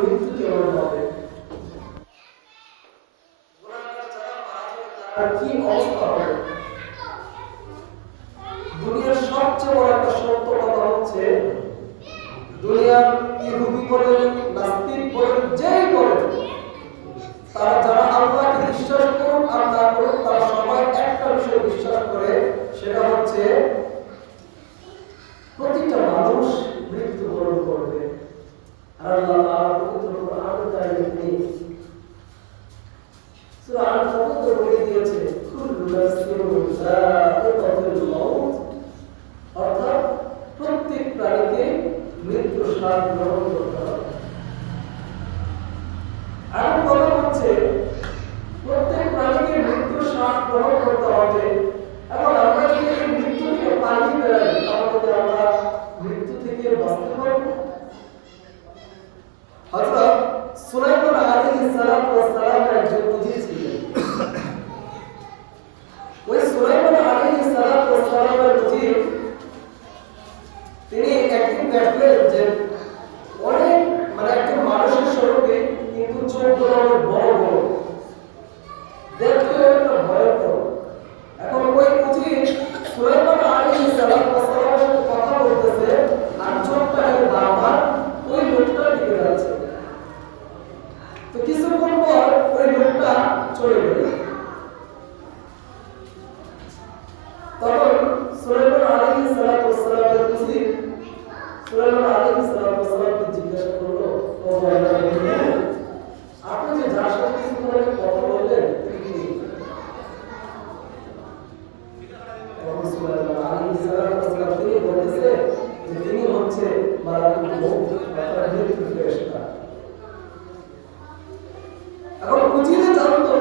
মৃত্যু কেমন হবে, আর কি অবস্থা হবে। দুনিয়ার সবচেয়ে বড় একটা সত্য কথা হচ্ছে, দুনিয়ার ইহুদি বলেন, নাস্তিক বলেন, যেই বলেন, তারা যারা আল্লাহকে বিশ্বাস করুক আর না করুক, তারা সবাই একটা বিষয় বিশ্বাস করে, সেটা হচ্ছে প্রতিটা মানুষ মৃত্যুবরণ করবে। আর আল্লাহ তাআলা পবিত্র কোরআনে কারিমে সূরা আল-কাবুতে বলে দিয়েছে, কুল্লু নাফসিন যায়িকাতুল মাউত, অর্থাৎ প্রত্যেক প্রাণীকে মৃত্যুর স্বাদ গ্রহণ করতে হবে। আর কথা হচ্ছে প্রত্যেক প্রাণীকে মৃত্যুর স্বাদ গ্রহণ করতে হবে। এখন আমরা যদি এই মৃত্যু থেকে পালিয়ে বেড়াই, তাহলে আমরা মৃত্যু থেকে বাঁচতে পারবো? হযরত সুলাইমান আলাইহিস সালাম একজন নবী ছিলেন। ওই সুলাইমান আলাইহিস সালামের নবী, তিনি একদিন দেখলেন যে অনেক একজন মানুষের স্বরূপে, কিন্তু চোখগুলো অনেক বড় বড়, দেখতে অনেকটা ভয়ঙ্কর। এখন ওই নবী সুলাইমান আলাইহিস সালামের সাথে কথা বলতেছে, আর চোখটা বারবার ওই লোকটার দিকে যাচ্ছে। তো কিছুক্ষণ পর ওই লোকটা চলে গেল। তখন সুলাইমান আলাইহিস সালামের নবী সুলাইমান আলাইহিস সালামকে জিজ্ঞাসা করলো, ও আল্লাহর নবী, আপনি যে যার সাথে কথা বললেন তিনি কি? সুলাইমান আলাইহিস সালাম তিনি বলেছে যে তিনি হচ্ছে মালাকুল মউত, অর্থাৎ মৃত্যুর ফেরেশতা। এখন বুঝিয়ে জানতো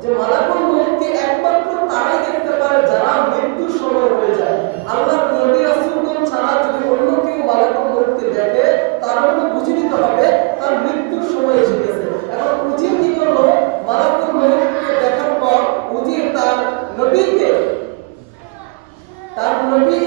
যে মালাকুল মউতকে একমাত্র তারাই দেখতে পারে যারা মৃত্যুর সময় হয়ে যায়। আল্লাহর নবী রাসূলগণ ছাড়া যদি অন্য কেউ মালাকুল মউতকে দেখে, তার মানে বুঝে নিতে হবে তার মৃত্যুর সময় এসে গেছে। এখন বুঝিয়ে কি করলো, মালাকুল মউতকে দেখার পর বুঝিয়ে তার নবী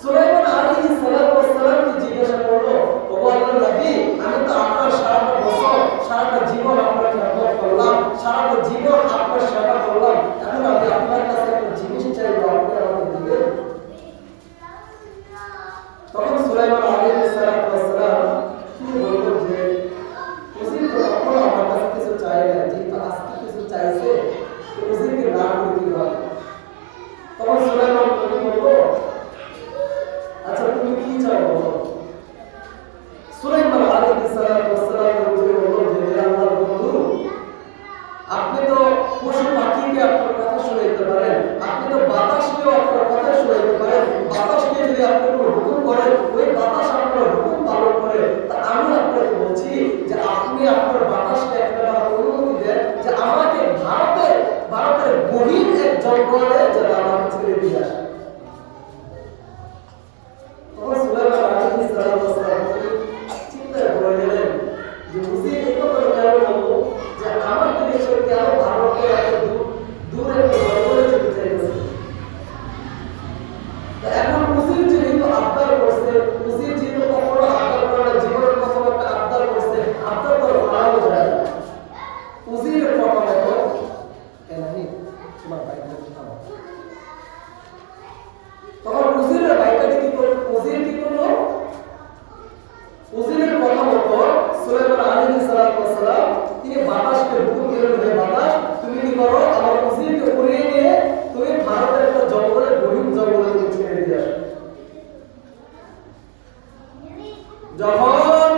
সুলাইমান আলাইহিস সালামকে জিজ্ঞাসা করলো, ও আল্লাহর নবী, আমি তো আপনার সারাটা বছর সারাটা জীবন আপনার খেদমত করলাম, সারাটা জীবন আপনার সেবা করলাম, এখন আমি আপনার কাছে একটা জিনিস চাইবো, আপনি আমাকে দিবেন? তখন সুলাইমান আলাইহিস সালাম কি বলল যে উজির তো কখনো আমার কাছে কিছু চাই না, যেহেতু আজকে কিছু চাইছে তো উজিরকে না করে দিল। তখন সুলাইমান বলল, আচ্ছা তুমি কি চাও বলো। সুলাইমান আলাইহিস সালাম বলল যে আল্লাহর বন্ধু, আপনি তো পশু পাখিকে আপনার কথা শুনাইতে পারেন, আপনি তো বাতাসকেও আপনার কথা শুনাইতে পারেন, বাতাসকে যদি আপনি কোনো হুকুম করেন ওই বাতাস আপনার হুকুম পালন করে। তা আমি আপনাকে বলছি যে আপনি আপনার বাতাসকে একটা অনুমতি দেন যে আমাকে ভারতের গভীর এক জঙ্গলে যেন আমাকে ছেড়ে দিয়ে আসে। তখন সুলাইমান আলাইহিস সালাম চিন্তায় পড়ে গেলেন যে উজির এই কথা কেন বলবো যে আমার থেকে সে কেন ভারতের এত দূরে জঙ্গলে যেতে চাইছে। এখন উজির যেহেতু আবদার করছে, উজির যেহেতু কখনো আবদার করে না, জীবনের প্রথম একটা আবদার করছে, আবদার করে ফেরানো যায় না। উজিরের কথা মতো তোমার বাইকটা থামাও। তখন উজিরের বাইকটাকে উজির কি করলো, উজিরের কথা মতো সুলাইমান আলাইহিস সালাম তিনি বাতাসকে হুকুম দিলেন, হে বাতাস তুমি কি করো, আমার উজিরকে উড়িয়ে নিয়ে তুমি ভারতের একটা জঙ্গলে, গভীর জঙ্গলে তুমি ছেড়ে দিয়ে আসো। যখন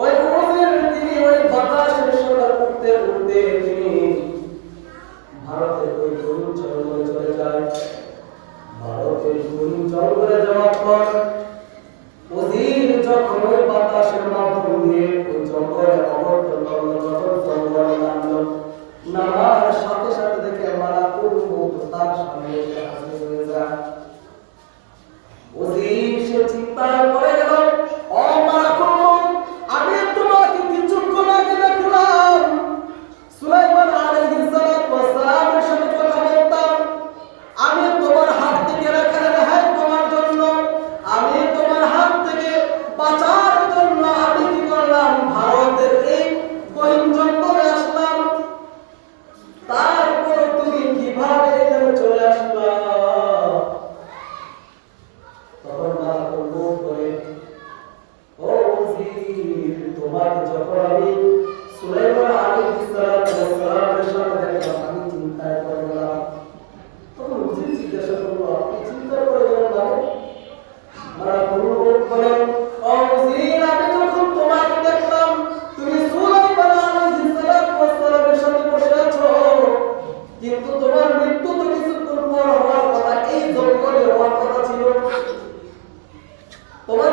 ওই উজির তিনি ওই বাতাসের সঙ্গে উঠতে উঠতে তিনি ভারতের ওই গভীর জঙ্গলে চলে যায়। ভারতের গভীর জঙ্গলে যাওয়ার পর উজির যখন ওই বাতাসের মাধ্যম দিয়ে ওই জঙ্গলে অবতরণ করলো, যখন জঙ্গলে নামার সাথে সাথে দেখে মালাকুল মউত তার সামনে এসে হাজির হয়ে যায়। উজির সে চিন্তায় পড়ে গেল, ও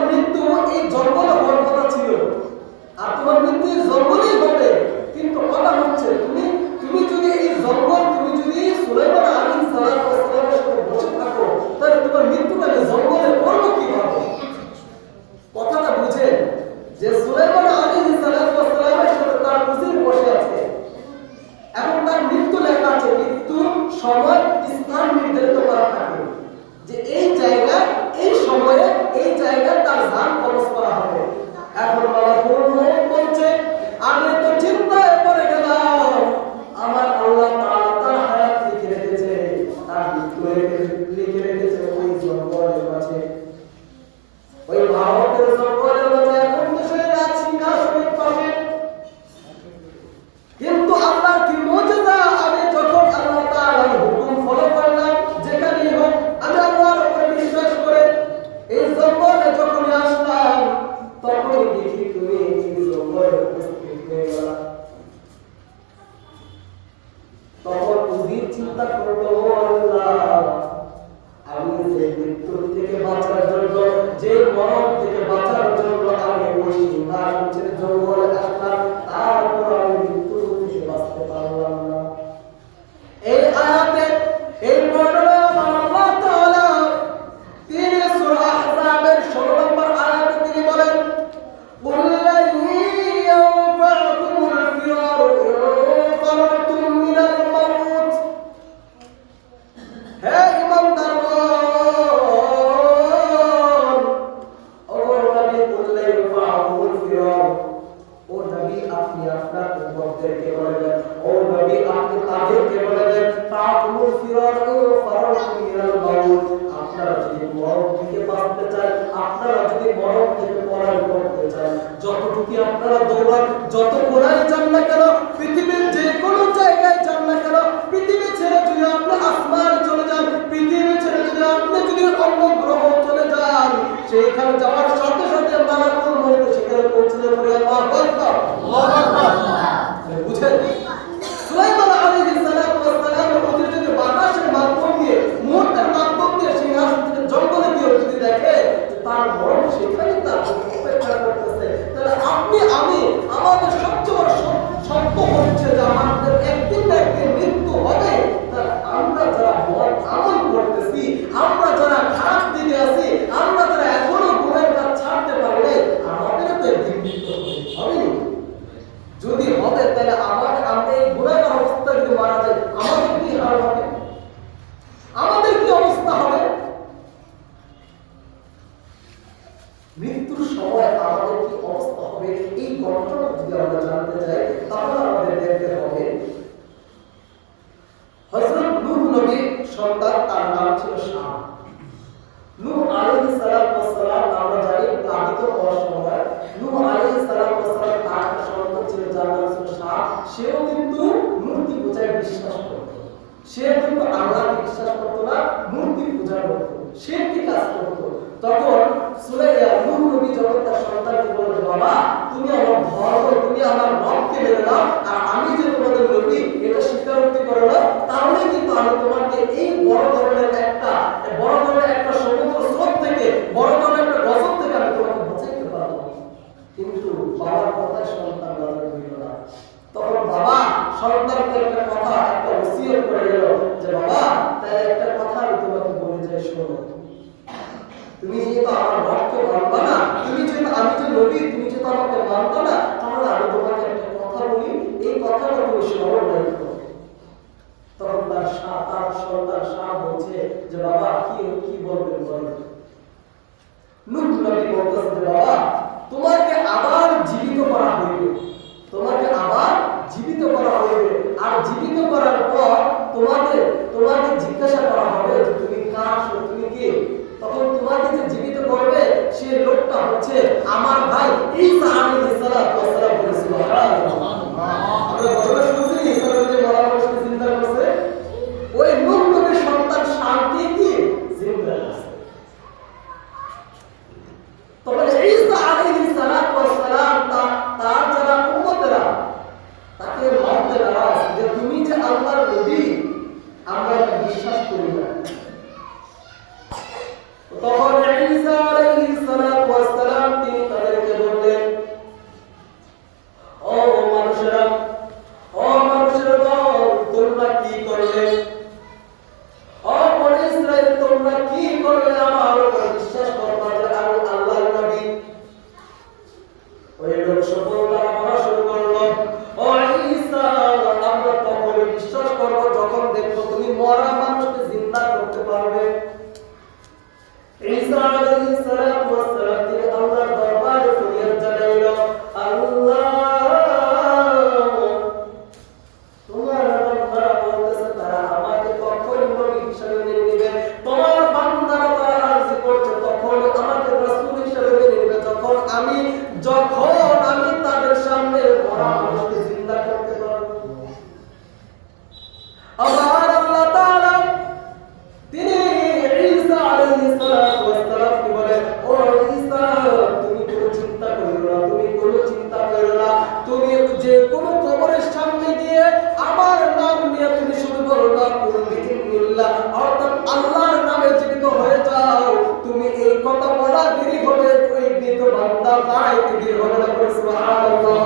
মৃত্যু এই জঙ্গলে হওয়ার কথা ছিল, আর তোমার মৃত্যু এই জঙ্গলেই হবে। কিন্তু কথা হচ্ছে তুমি যদি এই জঙ্গল, তুমি যদি সুলাইমান আলাইহিস সালামের সাথে বসে থাকো, তাহলে তোমার মৃত্যুটাকে জঙ্গলে করবো কিভাবে? কথাটা বুঝেন যে সুলাইমান আলাইহিস সালামের সাথে তার উজির বসে আছে, এখন তার মৃত্যু লেখা আছে, মৃত্যু সময় স্থান নির্ধারিত করা থাকে যে এই জায়গা, এই সময়ে, এই জায়গায় তার জান কবজ করা হবে। এখন মালাকুল মউত বলছে, আমি তো চিন্তায় পড়ে গেলাম, আমার আল্লাহ তাআলা তার হায়াত লিখে রেখেছে, তার মৃত্যু লিখে রেখেছে ওই জঙ্গলের মাঝে, ওই ভারতের জঙ্গলের মাঝে। এখন তো সে রাজ সিংহাসনের পাশে, কিন্তু আল্লাহর কি মুজিজা, আমি যখন আল্লাহ তাআলার হুকুম ফলো করলাম, যেখানেই হোক আমি আল্লাহর উপরে বিশ্বাস করে এই জঙ্গলে যখন আসলাম, তখনই দেখি তুমি এই জঙ্গলে উপস্থিত হয়ে গেলা। তখন উজির চিন্তা করলো, আল্লাহ, আমি যে মৃত্যুর থেকে বাঁচার জন্য, যে মরণ থেকে বাঁচার জন্য আমি ওই সিংহাসন ছেড়ে জঙ্গলে আসলাম, তারপর আমি মৃত্যু থেকে বাঁচতে পারলাম না। এই আয়াতে, এই বর্ণনা আল্লাহ তাআলা তিনি সূরা আহজাবের 16 নম্বর আয়াতে তিনি বলেন, কুল লা ইয়ানফাকুমুল ফিরার ইন ফারাতুম মিনাল মাউত। হে ইমানদারগণ, ও নবী, কুল লা ইয়ানফাকুমুল ফিরার, ও নবী আপনি আপনার উম্মতদেরকে বলেন, ও নবী আপনি তাদেরকে বলেন, ফাকুমুল ফিরার ইন ফারাতুম মিনাল মাউত, আপনারা যদি মরণ থেকে বাঁচতে চান, আপনারা যদি মরণ থেকে পলায়ন করতে চান, যতটুকু আপনারা দৌড়ান, যত কোণায় যান না কেন, পৃথিবীর যে কোনো জায়গায় যান না কেন, পৃথিবী ছেড়ে যদি আপনি আসমানে চলে যান, পৃথিবী ছেড়ে যদি আপনি যদি অন্য গ্রহ চলে যান, সেইখানে যাওয়ার সাথে সাথে মালাকুল মউত সেখানে পৌঁছতে পারে। আল্লাহু আকবার, আল্লাহু আকবার। বুঝেন, সুলাইমান আলাইহিস সালামের উজির যদি বাতাসের মাধ্যম দিয়ে, মুহূর্তের মাধ্যম দিয়ে সিংহাসন থেকে জঙ্গলে দিয়ে যদি দেখে তার মরণ সেখানে তার অপেক্ষা করতেছে, তাহলে আপনি আমি, আমাদের সবচেয়ে বড় সত্য হচ্ছে যে আমাদের একদিন না একদিন মৃত্যু হবে। তাহলে আমরা যারা বদ আমল করতেছি, আমরা যারা খারাপ দিকে আছি, আমরা যারা এখনো গুনাহের কাজ ছাড়তে পারি নাই, আমাদের তো একদিন মৃত্যু হবে। যদি হবে তাহলে আমরা এই গুনাহের অবস্থা যদি মারা যায়, আমাদের কি হাল হবে? আমাদের কি অবস্থা হবে? মৃত্যুর সময় আমাদের কি অবস্থা হবে, এই ঘটনা যদি আমরা জানতে চাই, তাহলে আমাদের দেখতে হবে হযরত নূহ নবীর সন্তান, তার নাম ছিল শাম। নূহ আলাইহিস সালাম আমরা জানি প্লাবিত হওয়ার সময় নূহ আলাইহিস সালাম তার একটা সন্তান ছিল যার নাম ছিল শাম। সেও কিন্তু মূর্তি পূজায় বিশ্বাস করত, সে কিন্তু আল্লাহকে বিশ্বাস করত না, মূর্তি পূজা করত, শিরকি কাজ করত। তখন নূহ নবী যখন তার সন্তানকে বলল, বাবা তুমি আমার ধর্ম, তুমি আমার রবকে মেনে নাও, আর আমি যে তোমাদের নবী এটা স্বীকারোক্তি করো না, তাহলে কিন্তু আমি তোমাকে এই বড় ধরনের একটা সমুদ্র স্রোত থেকে, বড় ধরনের একটা গজব থেকে আমি তোমাকে বাঁচাইতে পারবো। কিন্তু বাবার কথায় সন্তান রাজি হইল না। তখন বাবা সন্তানকে একটা কথা, একটা ওসিয়ত করে গেল যে বাবা, তাই একটা কথা আমি তোমাকে বলে যাই, শোনো, তুমি যেহেতু আমার রবকে মানবা না, তুমি যেহেতু আমি যে নবী, তুমি যেহেতু আমাকে মানবা না, তাহলে আমি তোমাকে একটা কথা বলি, এই কথাটা তুমি স্মরণ রাখো। তখন তার সন্তান শাম বলছে যে বাবা কি বলবেন বলেন। নূহ নবী বলতেছে যে বাবা, তোমাকে আবার জীবিত করা হইবে, তোমাকে আবার জীবিত করা হইবে, আর জীবিত করার পর তোমাকে জিজ্ঞাসা করা হবে যে তুমি কার, তুমি কে। তখন তোমাকে যে জীবিত করবে সে লোকটা হচ্ছে আমার ভাই ঈসা আলাইহিস সালাম। সুবহানাল্লাহ, আমরা বড় শুনছি ঈসা যে বড় মানুষকে চিন্তা করছে, ওই নূহ নবীর সন্তান শামকে কি জিন্দা আছে। তখন ঈসা আলাইহিস সালাম তার যারা উম্মতেরা তাকে মানতে নারাজ যে তুমি যে আল্লাহর নবী, আমরা এটা বিশ্বাস করি না। তখন ঈসা আলাইহিস সালাম আমি যখন আমি তাদের সামনে মরা মানুষকে জিন্দা করতে পারবো। আবার আল্লাহ তাআলা তিনি ঈসা আলাইহিস সালামকে বলে, ও ঈসা, তুমি কোনো চিন্তা করো না, তুমি কোনো চিন্তা করো না, তুমি যে কোনো কবরের সামনে গিয়ে আমার নাম নিয়ে তুমি শুধু বলো না কুল বিইল্লাহ, অর্থাৎ আল্লাহর নামে জীবিত হয়ে যাও। তুমি এই কথা বলা দেরি হবে, ওই মৃত বান্দা দাঁড়াইতে দেরি হবে না। সুবহানাল্লাহ।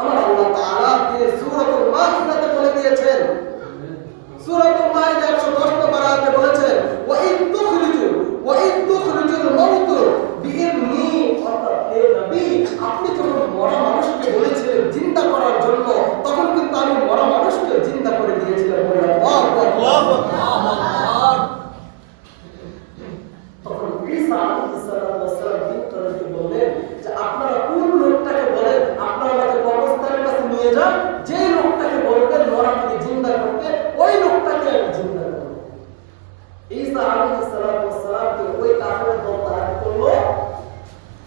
আমার আল্লাহ তাআলা যে সূরাতুল মাইদাতে বলে দিয়েছেন, সূরাতুল মাইদা 110 নম্বর আয়াতে বলেছেন, ওয়া ইন তুখরিজুল মাউত বিইذনি, অর্থাৎ হে নবী, আপনি যখন মরা মানুষকে বলেছিলেন জিন্দা করার জন্য, তখন কিন্তু আমি মরা মানুষকে জিন্দা করে দিয়েছিলাম। আল্লাহু আকবার। তখন ঈসা আলাইহিস সালাম তিনি বললেন যে আপনারা কোন লোকটাকে বলেন, আপনারা আমাকে কবরস্থানের কাছে নিয়ে যান, যে লোকটাকে বলবেন মরা থেকে জিন্দা করতে, ওই লোকটাকে আমি জিন্দা করব। ঈসা আলাইহিস সালামকে ওই কাফের দল তারা করলো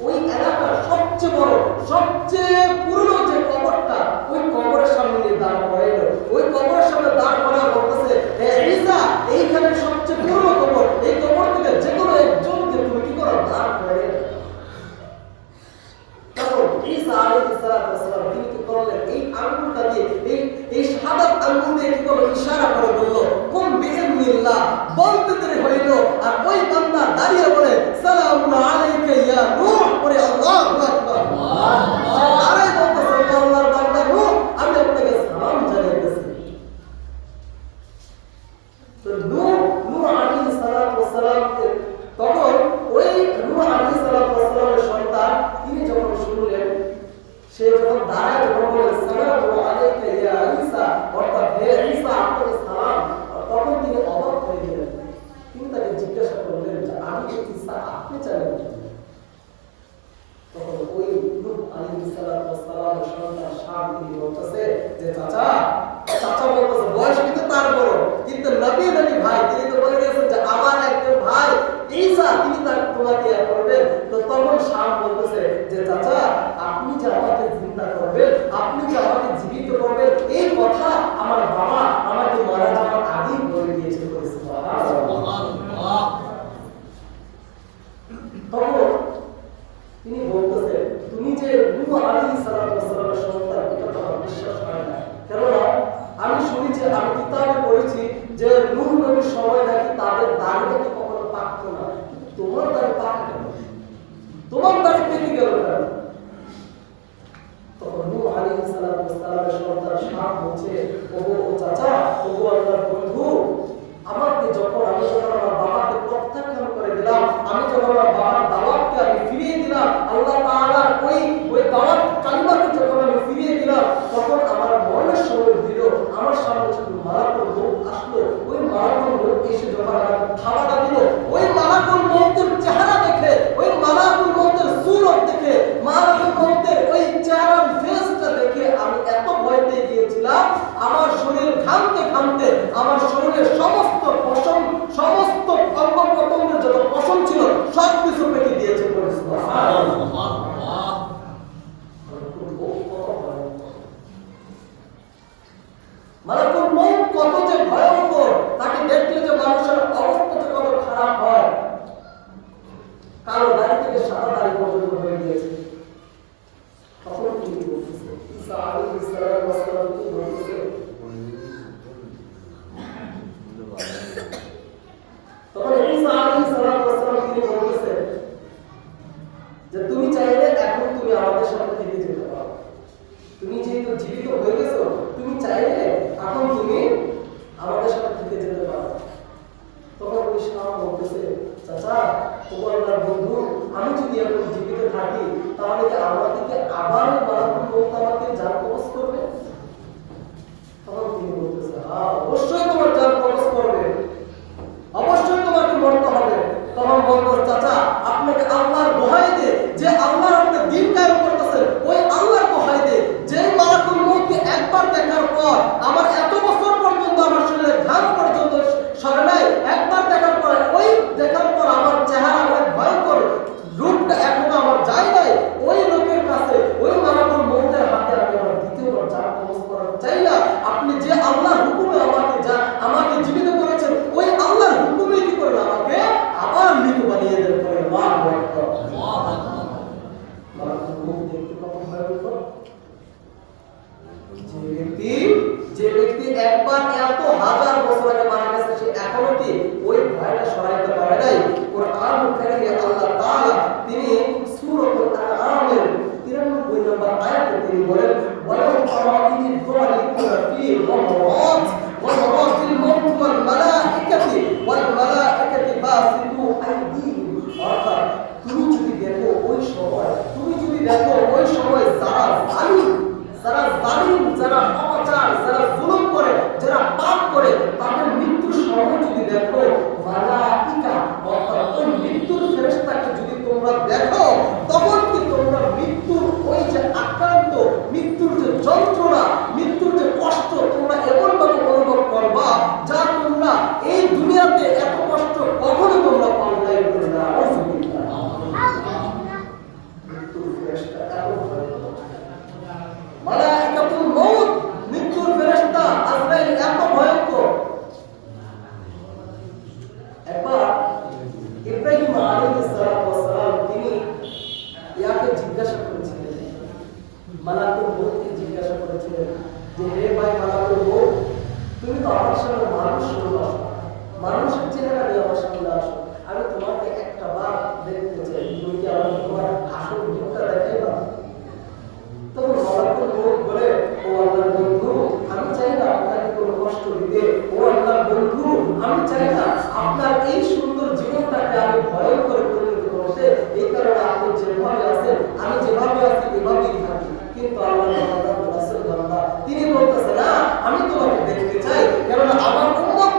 ওই এলাকার সবচেয়ে বড় সবচেয়ে পুরনো যে কবরটা, ওই কবরের সামনে নিয়ে দাঁড় করাইলো। ওই কবরের সামনে দাঁড় করা বলতেছে, হে ঈসা, এইখানে সবচেয়ে পুরনো কবর, এই কবর থেকে যে কোনো একজনকে তুমি কি করো, দাঁড় করাইলে। তখন ঈসা আলাইহিস সালাম তিনি কি করলেন, এই আঙ্গুলটা দিয়ে এই শাহাদাত আঙ্গুল দিয়ে কি করলো, ইশারা করে বলল কুম বিইذনিল্লাহ, বলতে দেরি হইল, আর ওই বান্দা দাঁড়িয়ে বলে সালামুন আলাইকা ইয়া নূহ, পরে আল্লাহু আকবার। আরে বলতেছে আল্লাহর বান্দা নূহ, আমি আপনাকে সালাম জানাইতেছি। তো নূহ আলাইহিস সালাম তখন ওই নূহ আলাইহিস সালামের সন্তান তিনি যখন শুনলেন, সে যখন দাঁড়ায় যখন বলে সালামু আলাইকা ইয়া ঈসা, অর্থাৎ হে ঈসা আপনাকে সালাম, তখন তিনি অবাক হয়ে গেলেন। তিনি তাকে জিজ্ঞাসা করলেন যে আমি কি ঈসা, আপনি জানেন? তখন ওই নূহ আলাইহিস সালামের সন্তান শাম তিনি বলতেছে যে চাচা বলতেছে, বয়স কিন্তু তার বড়, কিন্তু নবী ভাই, তিনি তো বলে গেছেন যে আমার একজন ভাই ঈসা, তিনি তোমাকে ইয়া করবেন। তো তখন শাম বলতেছে যে চাচা, আপনি যে আমাকে জিন্দা করবেন, আপনি যে আমাকে জীবিত করবেন, এই কথা আমার বাবা আমাকে মারা যাওয়ার আগেই বলে দিয়েছে। তখন তিনি বলতেছে, তুমি যে নূহ আলাইহিস সালামের সন্তান, এটা তো আমার বিশ্বাস হয় না। কেননা আমি শুনেছি, আমি কিতাবে পড়েছি যে নূহ নবীর সময় নাকি তাদের দাড়িটা কখনো পাকতো না। তোমার দাড়ি পাকে কেন? তোমার দাড়ি পেকে গেল কেন? তখন নূহ আলাইহিস সালামের সন্তান শাম বলছে, ওগো চাচা, ওগো আল্লাহর বন্ধু, আমি যখন আমার বাবাকে প্রত্যাখ্যান করে দিলাম, আমি যখন আমার বাবার দাওয়াতকে আমি ফিরিয়ে দিলাম, আল্লাহ তাআলার ওই দাওয়াত কালিমাকে যখন আমি ফিরিয়ে দিলাম, তখন আমার মরণের সময় দিল, আমার সামনে যখন মালাকুল মউত আসলো, ওই মালাকুল মউত এসে যখন আমার খাওয়াটা দিল, ওই মালাকুল মউতের চেহারা দেখে, ওই মালাকুল মউতের সূরত দেখে, মালাকুল মউতের ওই চেহারার ফেসটা দেখে আমি এত ভয় পেয়ে গিয়েছিলাম, আমার শরীর ঘামতে ঘামতে আমার শরীরের সমস্ত পশম, সমস্ত অঙ্গ প্রত্যঙ্গের যত পশম ছিল সব কিছু পেটে দিয়েছে। মালাকুল মউত কত যে ভয়ঙ্কর, তাকে দেখলে যে মানুষের অবস্থা যে কত খারাপ হয়, কালো দাড়ি থেকে সাদা দাড়ি পর্যন্ত হয়ে গিয়েছে। তখন তিনি বলতেছে, ঈসা আলাইহিস সালাম কি বলতেছে, তখন ঈসা আলাইহিস সালাম তিনি বলতেছে যে তুমি চাইলে এখন তুমি আমাদের সাথে থেকে যেতে পারো, তুমি যেহেতু জীবিত হয়ে গেছো, তুমি চাইলে এখন তুমি আমাদের সাথে থেকে যেতে পারো। তখন ওই শাম বলতেছে, চাচা, তোমার বন্ধু, আমি যদি এখন জীবিত থাকি, তাহলে কি আমাদেরকে আবার মালাকুল মউত আমাকে জান কবজ করবে? তখন তিনি বলতেছে, হ্যাঁ, অবশ্যই তোমার জান কবজ করবে, অবশ্যই তোমাকে মরতে হবে। তখন বলবো, চাচা, আপনাকে আল্লাহর দোহাই দে, যে আল্লাহর আপনি দ্বীন কায়েম করতেছেন, ওই আল্লাহর দোহাই দে, যে মালাকুল মউতকে একবার দেখার পর আমার এত বছর পর্যন্ত আমার শরীরে ঘাম পর্যন্ত সরে নাই, একবার দেখার পর, ওই দেখার পর আমার চেহারা অনেক ভয়ঙ্কর রূপ মালাকুল মউতকে জিজ্ঞাসা করেছিলেন যে হে ভাই মালাকুল মউত, তুমি তো আমার সামনে মানুষ হয়ে আসো, মানুষের চেহারা নিয়ে আমার সামনে আসো, আমি তোমাকে একটা বার দেখতে চাই, তুমি কি আমাকে তোমার আসল রূপটা দেখাইবা? তখন মালাকুল মউত বলে, ও আল্লাহর বন্ধু, আমি চাই না আপনাকে কোনো কষ্ট দিতে, ও আল্লাহর বন্ধু, আমি চাই না আপনার এই সুন্দর জীবনটাকে আমি ভয়ঙ্কর পরিণত করতে, এই কারণে আপনি যেভাবে আছেন আমি যেভাবে আছি এভাবেই থাকি। কিন্তু আল্লাহর বান্দা রাসূল বান্দা তিনি বলতেছে না, আমি তোমাকে দেখতে চাই, কারণ আমার উম্মত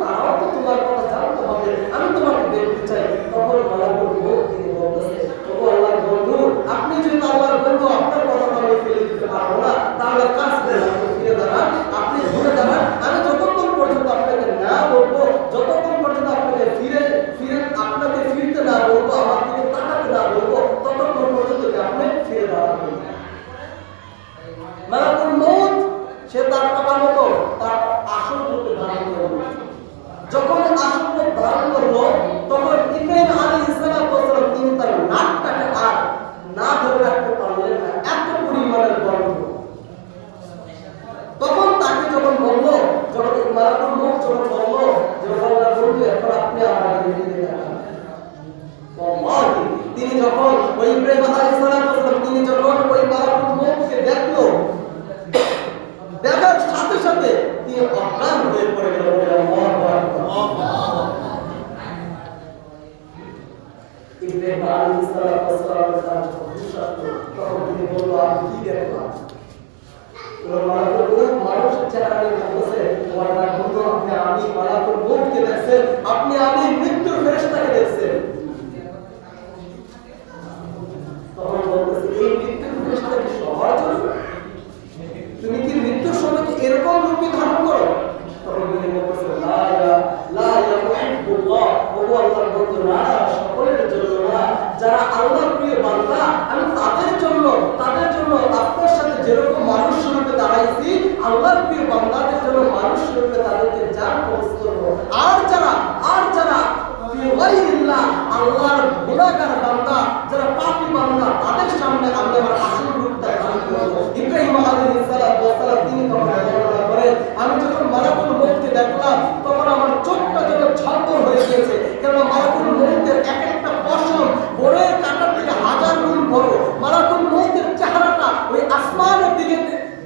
তারাও তো তোমার কথা জানতে হবে, আমি তোমাকে দেখতে চাই। তখন মালাকুল মউত তিনি বলতেছে, ও আল্লাহর বন্ধু, আপনি যদি আল্লাহর বন্ধু, আপনার কথা আমি ফেলে দিতে পারবো না, তাহলে কাজ করে আপনি ফিরে দাঁড়ান, আপনি ঘুরে দাঁড়ান, আমি যতক্ষণ পর্যন্ত আপনাকে না বলবো, যতক্ষণ পর্যন্ত আপনাকে আপনাকে ফিরতে না বলবো, আমার দিকে তাকাতে না বলবো, ততক্ষণ পর্যন্ত আপনি ফিরে দাঁড়াবেন। মালাকুল মউত সে তার কথা মতো তার আসল রূপে ধারণ করল। যখন আসল রূপ ধারণ করলো, তখন ইব্রাহিম আলাইহিস সালাম তিনি তার নাকটাকে আর না ধরে রাখতে পারলেন না, এত পরিমাণের গন্ধ। তখন তাকে যখন বললো, যখন মালাকুল মউত যখন বললো যে আল্লাহর বন্ধু, এখন আপনি আমাকে দেখে দেখান, তিনি যখন ওই ইব্রাহিম আলাইহিস সালাম তিনি যখন ওই মালাকুল মউতকে দেখলো, দেখার সাথে সাথে তিনি অজ্ঞান হয়ে পড়ে গেল। ইব্রাহিম আলাইহিস সালাম তার হুঁশ আসলো, তখন তিনি বলল, আমি কি দেখলাম? মালাকুল মউত মানুষের চেহারা নিয়ে বলতেছে, তোমার বন্ধু, আপনি আমি মালাকুল মউতকে দেখছেন, আপনি আমি মৃত্যুর ফেরেশতাকে দেখছেন। তখন বলতেছে, এই মৃত্যুর ফেরেশতা কি সবার জন্য? তুমি কি মৃত্যুর সময় কি এরকম রূপে ধারণ করো? তখন তিনি বলতেছে, লা ইয়াহিব্বুল্লাহ, ও আল্লাহর বন্ধু, না, সকলের জন্য না, যারা আল্লাহর প্রিয় বান্দা আমি তাদের জন্য আপনার সাথে যেরকম মানুষ রূপে দাঁড়াইছি, আল্লাহর প্রিয় বান্দাদের জন্য মানুষ রূপে তাদেরকে জান কবজ করব। আর যারা আল্লাহর গুনাহগার বান্দা, যারা পাপী বান্দা, তাদের সামনে আমি আমার আসল রূপটা ধারণ করব। ইব্রাহিম আলাইহিস সালাম তিনি বর্ণনা করেন, আমি যখন মালাকুল মউতকে দেখলাম, তখন আমার চোখটা যেন ঝলমল হয়ে গিয়েছে, কারণ মালাকুল মউতের এক একটা পশম বড়ের কাঁটার থেকে হাজার গুণ বড়। মালাকুল মউতের চেহারাটা ওই আসমানের দিকে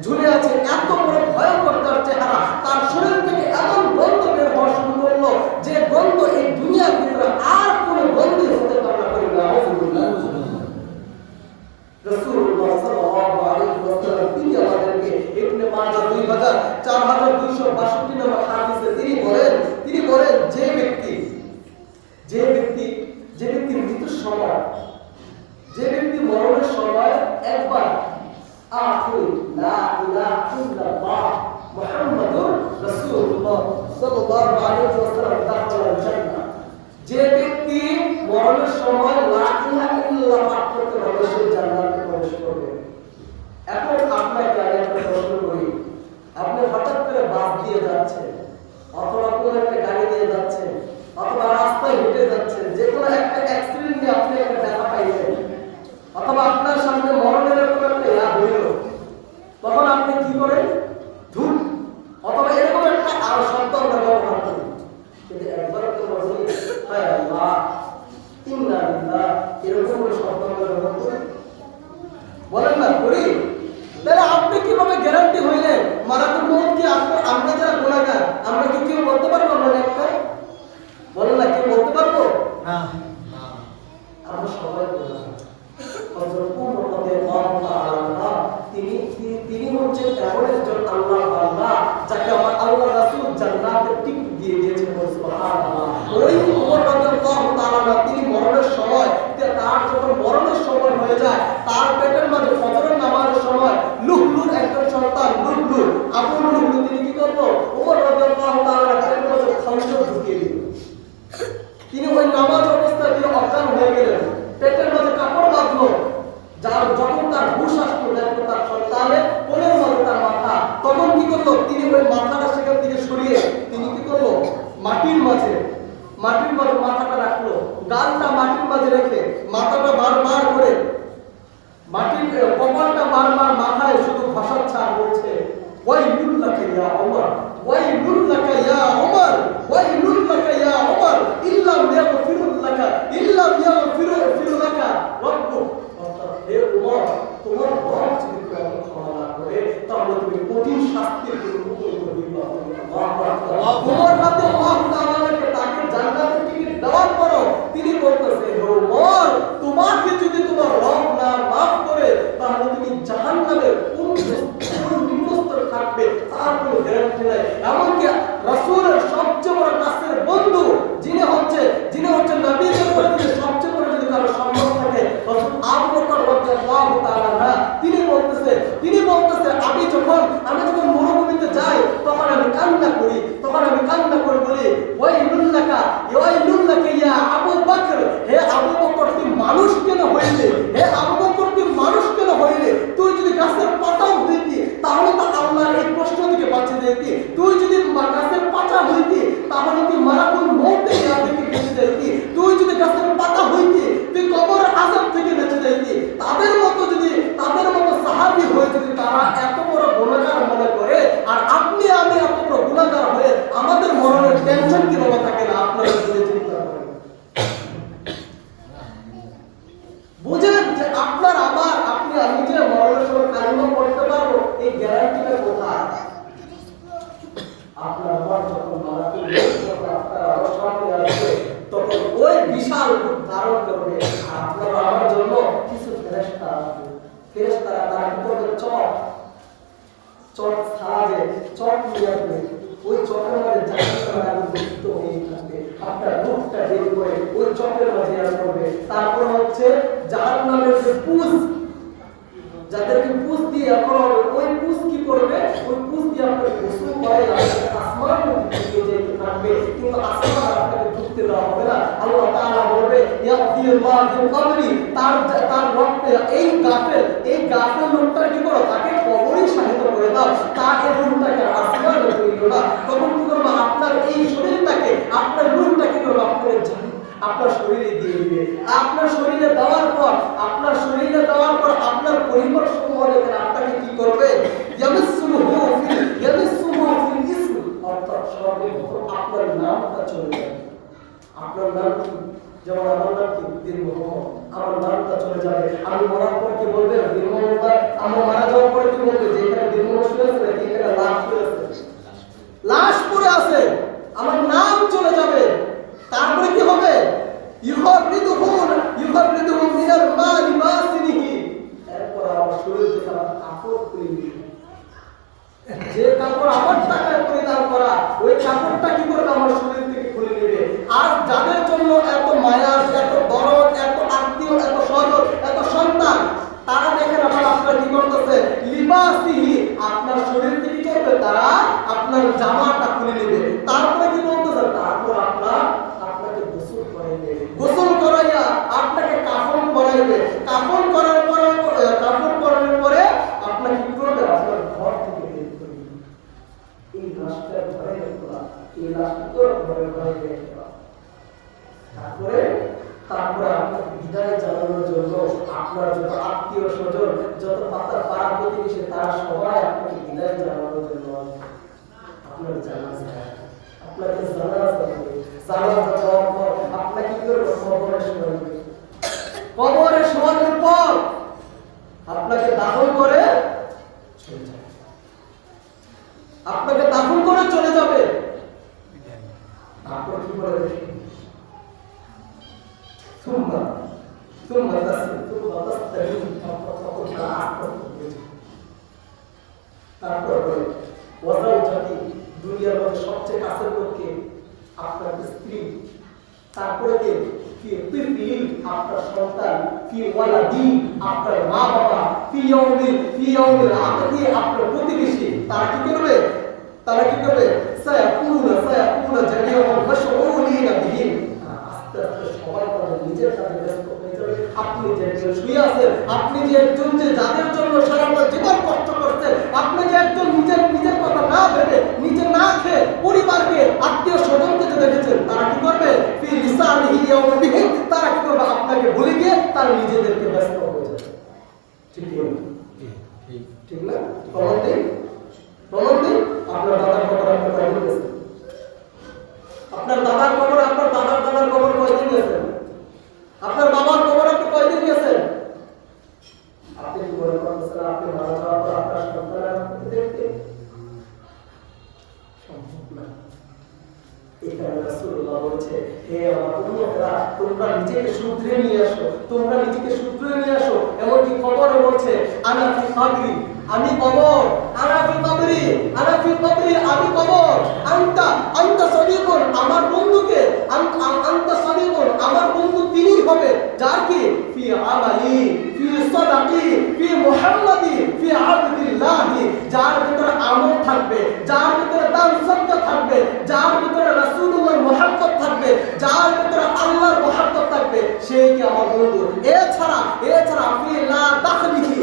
ঝুলে আছে, এত বড় ভয়ঙ্কর তার চেহারা। তার শরীর থেকে এমন গন্ধ বের হওয়া শুরু করলো, যে গন্ধ এই দুনিয়ার ভিতরে আর কোনো গন্ধই হতে পারে না। রাসূলুল্লাহ সাল্লাল্লাহু আলাইহি ওয়াসাল্লাম তিনি আমাদেরকে ইবনে মাজাহ 4262 নম্বর হাদিসে তিনি বলেন যে ব্যক্তি মৃত্যুর সময়, যে ব্যক্তি মরণের সময় একবার আকুল লা ইলাহা ইল্লাল্লাহ মুহাম্মাদুর রাসূলুল্লাহ সাল্লাল্লাহু আলাইহি ওয়াসাল্লাম দাখালাল জান্নাহ, যে ব্যক্তি মরণের সময় লা ইলাহা ইল্লাল্লাহ পাঠ করতে পারবে সে জান্নাতে প্রবেশ করবে। এখন আপনাকে আমি একটা প্রশ্ন করি, আপনি হঠাৎ করে বাস দিয়ে যাচ্ছেন, অথবা কোনো একটা গাড়ি দিয়ে যাচ্ছেন, অথবা রাস্তায় হেঁটে যাচ্ছেন, যে কোনো একটা অ্যাক্সিডেন্ট নিয়ে আপনি একটা ব্যথা পাইছেন, অথবা আপনার সামনে মরণের এরকম একটা ইয়া হইল, তখন আপনি কি করেন? ধূপ অথবা এরকম একটা আর শব্দ আমরা ব্যবহার করি। কিন্তু একবার তো বলি, হায় আল্লাহ, ইন্না লিল্লাহ, এরকম কোনো শব্দ আমরা ব্যবহার করি? বলেন না, করি? তাহলে আপনি কিভাবে গ্যারান্টি হইলেন মালাকুল মউত কি আমরা যারা গুনাহগার, আমরা কি কেউ বলতে পারবো আমরা একটা? বলেন না, কেউ বলতে পারবো না? আমরা সবাই গুনাহগার। হযরত উমর রাদিয়াল্লাহু তাআলা তিনি হচ্ছেন এমন একজন আল্লাহর বান্দা যাকে আমার আল্লাহ রাসূল জান্নাতের টিকিট দিয়ে দিয়েছেন। সুবহানাল্লাহ। ওই উমর রাদিয়াল্লাহু তাআলা তিনি মরণের সময়, তার যখন মরণের সময় হয়ে যায়, তার পেটের মাঝে ফজরের নামাজের সময় লুহলুর একজন সন্তান লুহলু, আবু লুহলু, তিনি কি করলো? উমর রাদিয়াল্লাহু তাআলা পেটের মাঝে খঞ্জর ঢুকিয়ে দিল। তিনি ওই নামাজ অবস্থায় তিনি অজ্ঞান হয়ে গেলেন, পেটের মাঝে কাপড় বাঁধলো। যখন তার হুঁশ আসলো, দেখলো তার সন্তানের কোলের মাঝে তার মাথা, তখন কি করলো? তিনি ওই মাথাটা সেখান থেকে সরিয়ে তিনি কি করলো? মাটির মাঝে মাথাটা রাখলো, গালটা মাটির মাঝে রেখে মাথাটা বারবার করে মাটির কপালটা বারবার মাথায় শুধু ঘষাচ্ছে আর বলছে ওয়াইলুল লাকা ইয়া ওমর, ওয়াইলুল লাকা ইয়া ওমর, ওয়াইলুল লাকা ইয়া ওমর, ইল্লাম ইয়াগফিরুল লাকা, ইল্লাম ইয়াগফিরু লাকা রব্বুক। অর্থাৎ হে ওমর, তোমার রব যদি তোমাকে ক্ষমা না করে তাহলে তুমি কঠিন শাস্তির উপনীত হইবে। ওমর রাদিয়াল্লাহু তাআলাকে তাকে জান্নাতের টিকিট দেওয়ার পরও তিনি বলতেছে হে ওমর, তোমাকে যদি তোমার রব না মাফ করে তাহলে তুমি জাহান্নামের কোন নিম্নস্তর থাকবে তার কোনো গ্যারান্টি নাই। এমনকি রাসূলের সবচেয়ে বড় কাছের বন্ধু যিনি হচ্ছে নবীদের মধ্যে সবচেয়ে বড় যদি কারো সম্মান থাকে হযরত আবু বকর রাদিয়াল্লাহু তাআলা, তিনি বলতেছে আমি যখন মরুভূমিতে যাই তখন আমি কান্না করি বলি ওয়াইলুল লাকা ইয়া আবু বকর, হে আবু বকর তুই মানুষ কেন হইলে, হে আবু বকর তুই মানুষ কেন হইলে? তুই যদি গাছের পাতাও হইতি তাহলে তো আল্লাহর এই প্রশ্ন থেকে বাঁচিয়ে দিতি। তুই যদি গাছের পাতা হইতি তাহলে তুই মারাকুল মউতে থেকে বেঁচে যাইতি। তুই যদি গাছের পাতা হইতি তুই কবর আযাব থেকে বেঁচে যাইতি। তাদের মতো সাহাবী হয়ে যদি তারা এত বড় গুনাহগার মনে করে আর আপনি আমি এত বড় গুনাহগার হয়ে আমাদের মরণের টেনশন কিভাবে থাকে না আপনারা যদি চিন্তা করেন। বুঝেন যে আপনার আমার আপনি আমি যে মরণের সময় কালিমা পড়তে পারবো এই গ্যারান্টিটা কোথায়? আপনার আমার যখন মারাকুল আপনার অবসানে আসবে তখন ওই বিশাল রূপ ধারণ করবে আর আপনার আমার জন্য কিছু ফেরেশতা আসবে। ফেরেশতারা তারা কি করবে? চট সাজে চট নিয়ে আসবে। ওই চটের মাঝে জাহান্নামের যুক্ত হয়ে থাকবে। আপনার রূপটা বের করে ওই চটের মাঝে আর করবে। তারপর হচ্ছে জাহান্নামের যে পুষ, যাদেরকে পুষ দিয়ে এখন ওই পুষ কি করবে? ওই পুষ দিয়ে আপনাকে গোসল করে আসমানের দিকে যেতে থাকবে, কিন্তু আসমান আপনাকে ঢুকতে দেওয়া হবে না। আল্লাহ তাআলা বলবে ইয়াফিল্লাহু বিল কবরি, তার রক্তে এই গাফেল লোকটা কি করো? তাকে কবরে শাহিদ করে দাও, তাকে রূহটাকে আসমানে তুলে দাও। তখন কি করবে? আপনার এই শরীরটাকে আপনার রূহটাকে করবে আপনার শরীরে দিয়ে দিবে। আপনার শরীরে দেওয়ার পর আপনার পরিবার সমূহ আপনাকে কি করবে? ইয়ামিসুহু ফিল ইসম, অর্থাৎ সর্বপ্রথম আপনার নামটা চলে যাবে। আপনার নাম কি? যেমন আমার নাম কি? বীর মোহাম্মদ, আমার নামটা চলে যাবে। আমি মরার পর কি বলবে? বীর মোহাম্মদ। আমি মারা যাওয়ার পরে কি বলবে? যে এখানে বীর মোহাম্মদ শুয়ে আছে নাকি এখানে লাশ শুয়ে আছে? লাশ পড়ে আছে, আমার নাম চলে যাবে। তারপরে কি হবে? ইউহারিদুহুম মিনাল মালি মাসিনিহি, এরপর আমার শরীর থেকে আমার কাপড় খুলে দিবে। যে কাপড় আমার টাকায় পরিধান করা ওই কাপড়টা কি করবে? আমার শরীর থেকে খুলে নেবে। আর যাদের জন্য এত মায়া, এত দরদ, এত আত্মীয়, এত স্বজন, এত সন্তান, তারা দেখেন আপনার কি করতেছে? লিবাসিহি, আপনার শরীর থেকে কি করবে? তারা আপনার জামাটা খুলে নেবে। তারপরে কি বলতেছে? তারপর আপনাকে গোসল করাইয়া আপনাকে কাফন পরাইবে। কাফন করার পরে আপনাকে কি করবে? আপনার ঘর থেকে বের করবে। এই লাশটা ঘরে রাখবা, এই লাশটা তোর ঘরে রাখবা। তারপরে আপনাকে বিদায় জানানোর জন্য আপনার যত আত্মীয় স্বজন, যত পাড়া প্রতিবেশী, তারা সবাই আপনাকে বিদায় জানানোর জন্য আপনার জানাজা, আপনাকে জানাজা দেওয়ার পর আপনাকে কি করবে? কবরে শোয়ানোর পর আপনাকে দাফন করে চলে যাবে। তারপর কি করে? দুনিয়ার মধ্যে সবচেয়ে কাছের লোককে আপনার স্ত্রী, তারপরে কে? আপনার সন্তান, আপনার মা বাবা, আপনার প্রতিবেশী, তারা কি করবে? আস্তে আস্তে সবাই তাদের নিজের কাজে ব্যস্ত হয়ে যাবে। আপনি যে একজন শুয়ে আছেন, আপনি যে একজন যাদের জন্য সারাটা জীবন কষ্ট করছেন, আপনি যে একজন নিজের কথা না ভেবে, নিজে না খেয়ে পরিবারকে, আত্মীয় স্বজনকে যে দেখেছেন, তারা কি করবে? তারা কি করবে? আপনাকে ভুলে গিয়ে তারা নিজেদেরকে ব্যস্ত হয়ে যাবে। ঠিক না? ঠিক না? প্রমাণ দিন, প্রমাণ দিন। আপনার দাদার কবর আপনি কয়দিন গেছেন? আপনার দাদার কবর, আপনার দাদার দাদার কবর কয়দিন গেছেন? আপনার বাবার কবর আপনি কয়দিন গেছেন? আপনি কি মনে করতেছেন আপনি মারা যাওয়ার পর আপনার সন্তান আপনাকে দেখতে সম্ভব না? এখানে রাসূলুল্লাহ বলেছে, হে আমার উম্মতরা, তোমরা নিজেকে শুধরে নিয়ে আসো, তোমরা নিজেকে শুধরে নিয়ে আসো। এমনকি কবরে বলছে, আনা ফি কবরি, আমি কবর, আনা ফি কবরি, আনা ফি কবরি, আমি কবর, আনতা আনতা সদিকুন, আমার বন্ধুকে, আনতা সদিকুন, আমার বন্ধু তিনিই হবে যার কি ফি আমালি, ফি সাদাকি, ফি মুহাম্মাদি, ফি আবদিল্লাহি, যার ভিতরে আমল থাকবে, যার ভিতরে দান সদকা থাকবে, যার ভিতরে রাসূলুল্লাহর মুহাব্বত থাকবে, যার ভিতরে আল্লাহর মুহাব্বত থাকবে, সেই কি আমার বন্ধু। এছাড়া ফি লা দাখলিহি,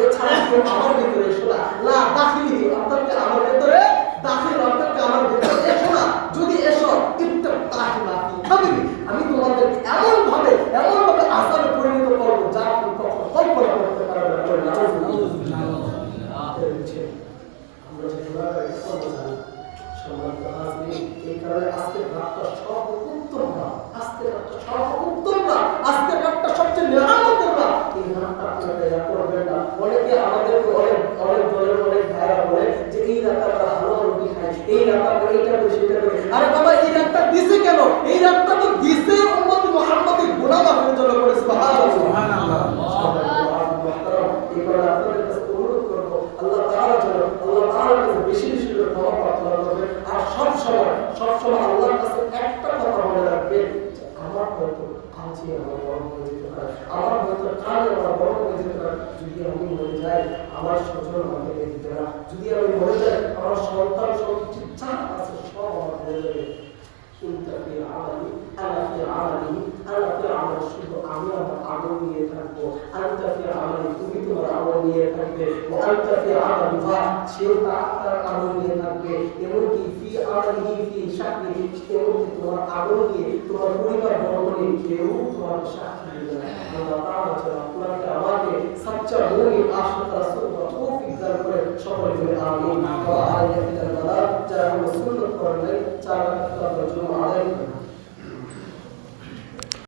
এছাড়া কেউ আমার ভিতরে এসো না। লা দাখলিহি অর্থাৎ কি আমার ভিতরে দাখিল, অর্থাৎ কি আমার ভিতরে এসো না। যদি এসো ইত্তাকাহিনা ফি কবরি, আমি তোমাদেরকে এমন ভাবে আযাবে পরিণত করব যা তুমি কখনো কল্পনা করতে পারবে না। আমরা যেভাবে সম্মানিত হাজরিন, এই কারণে আজকের রাতটা সর্বোত্তম রাত, আজকের রাতটা সর্বোত্তম রাত, আজকের রাতটা সবচেয়ে নিরাপদের রাত। এই রাতটা আপনারা ইয়া করবেন না। অনেকে আমাদেরকে অনেক দলের অনেক ভাইরা বলে যে এই রাতটা আমরা হালুয়া রুটি খাই, এই রাতটা আমরা এইটা করি সেটা করি। আরে বাবা, এই রাতটা দিছে কেন? এই রাতটা তো দিছে উম্মত মুহাম্মাদের গুনাহ মাফের জন্য করে। সুবহানাল্লাহ। এই কারণে আপনাদের কাছে অনুরোধ করব, আল্লাহ তাআলার জন্য, আল্লাহ তাআলার কাছে বেশি বেশি করে ক্ষমা প্রার্থনা করবেন। আর সব সময় আল্লাহর কাছে একটা কথা মনে রাখবেন, আমার হয়তো আজই আমার বড় হয়ে যেতে পারে, আমার হয়তো কাল আমার বড় হয়ে যেতে পারে। যদি আমি মরে যাই, আমার স্বজন আমাকে দিতে না। যদি আমি মরে যাই, আমার সন্তান সবকিছু যা আছে সব আমার হয়ে যাবে। শুধু আমি আমার আমল নিয়ে থাকবো, তুমি তোমার আমল নিয়ে থাকবে, সেও তার আমল নিয়ে থাকবে। এমনকি ফি আমালিহি ফি শাকরিহি, এমনকি তোমার আমল নিয়ে তোমার পরিবার বর্গ নিয়ে কেউ তোমার সাক্ষী দিবে না। আল্লাহ তাআলা যেন আপনাকে আমাকে সচ্চা মুমিন আশিক রাসূল তৌফিক দান করে। সকলে বলে আমিন। ওয়া আলাইকুম আসসালাম। যারা সুন্নাত পড়লেন, যারা জুমা আদায়